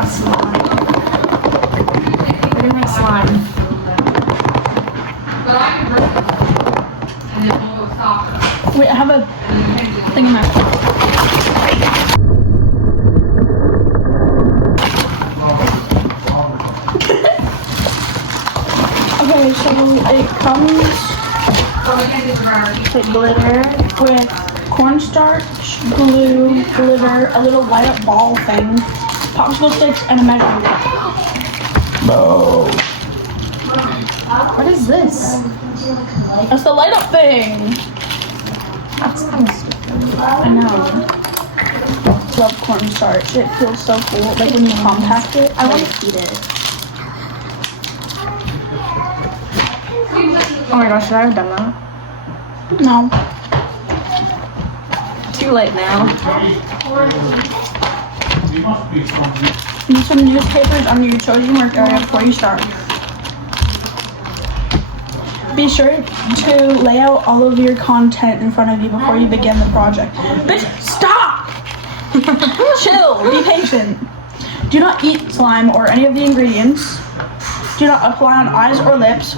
not slime. We're gonna make slime. Wait, I have a thing in my Okay, so it comes with glitter, with cornstarch, glue, glitter, a little light up ball thing, popsicle sticks, and a measuring cup. No. What is this? That's the light up thing. That's kind of stupid. I know. Love cornstarch. It feels so cool. Like when you compact it, I want to eat it. Oh my gosh, should I have done that? No. Too late now. Need some newspapers on your chosen work area before you start. Be sure to lay out all of your content in front of you before you begin the project. Bitch, stop! Chill, be patient. Do not eat slime or any of the ingredients. Do not apply on eyes or lips.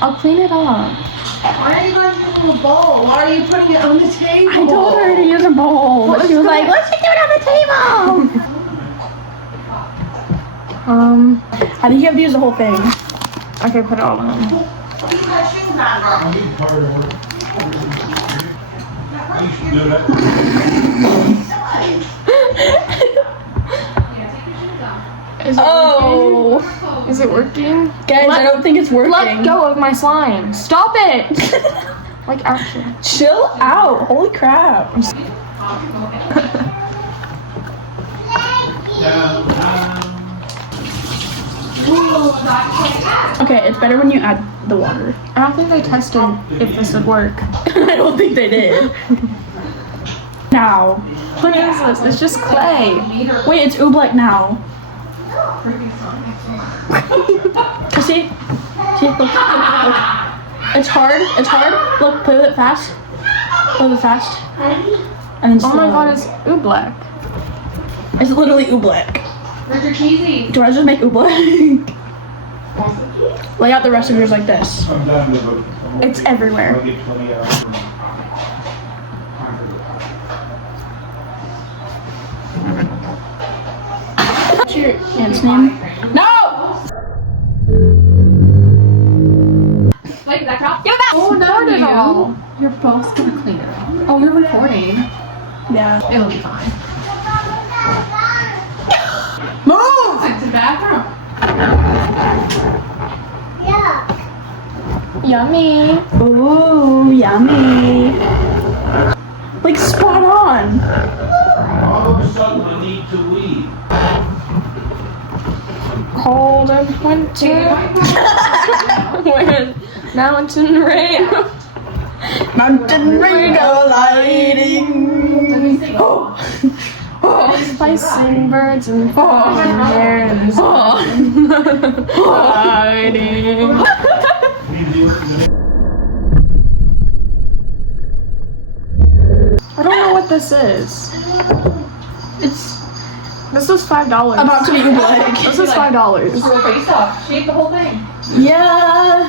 I'll clean it up. Why are you guys using a bowl? Why are you putting it on the table? I told her to use a bowl. But she was like, let's just do it on the table. I think you have to use the whole thing. Okay, put it all on. Is it working? Guys, I don't think it's working. Let go of my slime. Stop it. Like, actually. Chill out. Holy crap. Okay, it's better when you add the water. I don't think they tested if this would work. I don't think they did. Now. What is this? It's just clay. Wait, it's oobleck now. See? Look. It's hard. Look, play with it fast. And then slow. Oh my god, it's oobleck. It's literally oobleck. Where's your cheesy? Do I just make oobleck? Lay out the rest of yours like this. It's everywhere. What's your aunt's name? No! Wait, that drop? Yeah, that started it all. You're both gonna clean it up. Oh, you're recording. Yeah. It'll be fine. Move! It's the bathroom. Yummy. Ooh, yummy. Like spot on. All of a sudden, I need to leave. Cold and winter. When mountain rain. Mountain rain go lighting. Oh. Spicing birds and falling hares. Hiding. I don't know what this is. This is $5. About to be oobleck. This is $5. Scroll face up. Shake the whole thing. Yeah.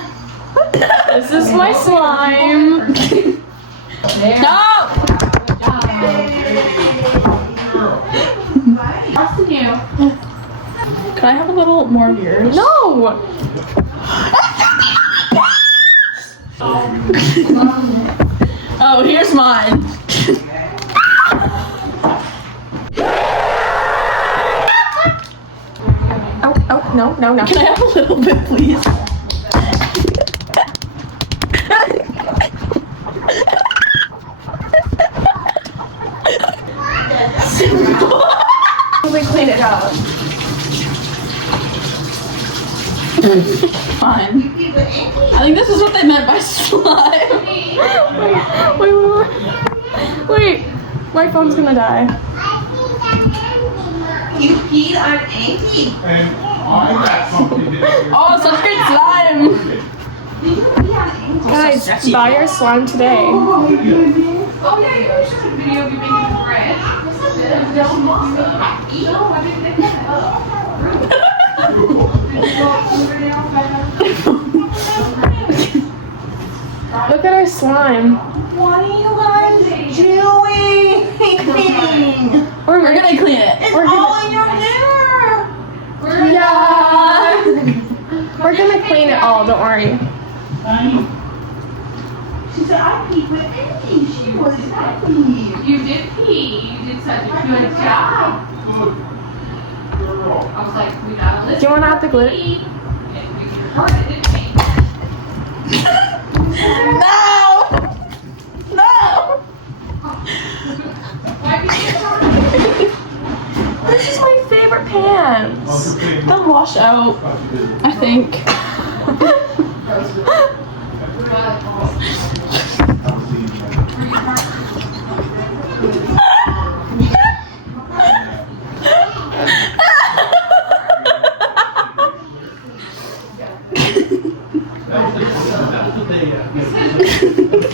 This is my slime. There. No! Trusting you. Can I have a little more of yours? No! Oh, here's mine. Oh, no. Can I have a little bit, please? We clean it up. Fine. I think this is what they meant by slime. Wait. My phone's gonna die. You peed on Anky. And I got something to do. Oh, such good slime. Guys, buy your slime today. Oh yeah, you should have video of you making bread. Look at our slime. What are you guys doing? We're We're gonna clean it. It's all in your hair. Yeah. We're gonna clean it all. Don't worry. She said, I peed with Andy. She was happy. You did pee. You did such a good job. I was like, we gotta listen. Do you want to have the glue? And we heard it, didn't we? No! No! Why did you This is my favorite pants. They'll wash out, I think. That was the day.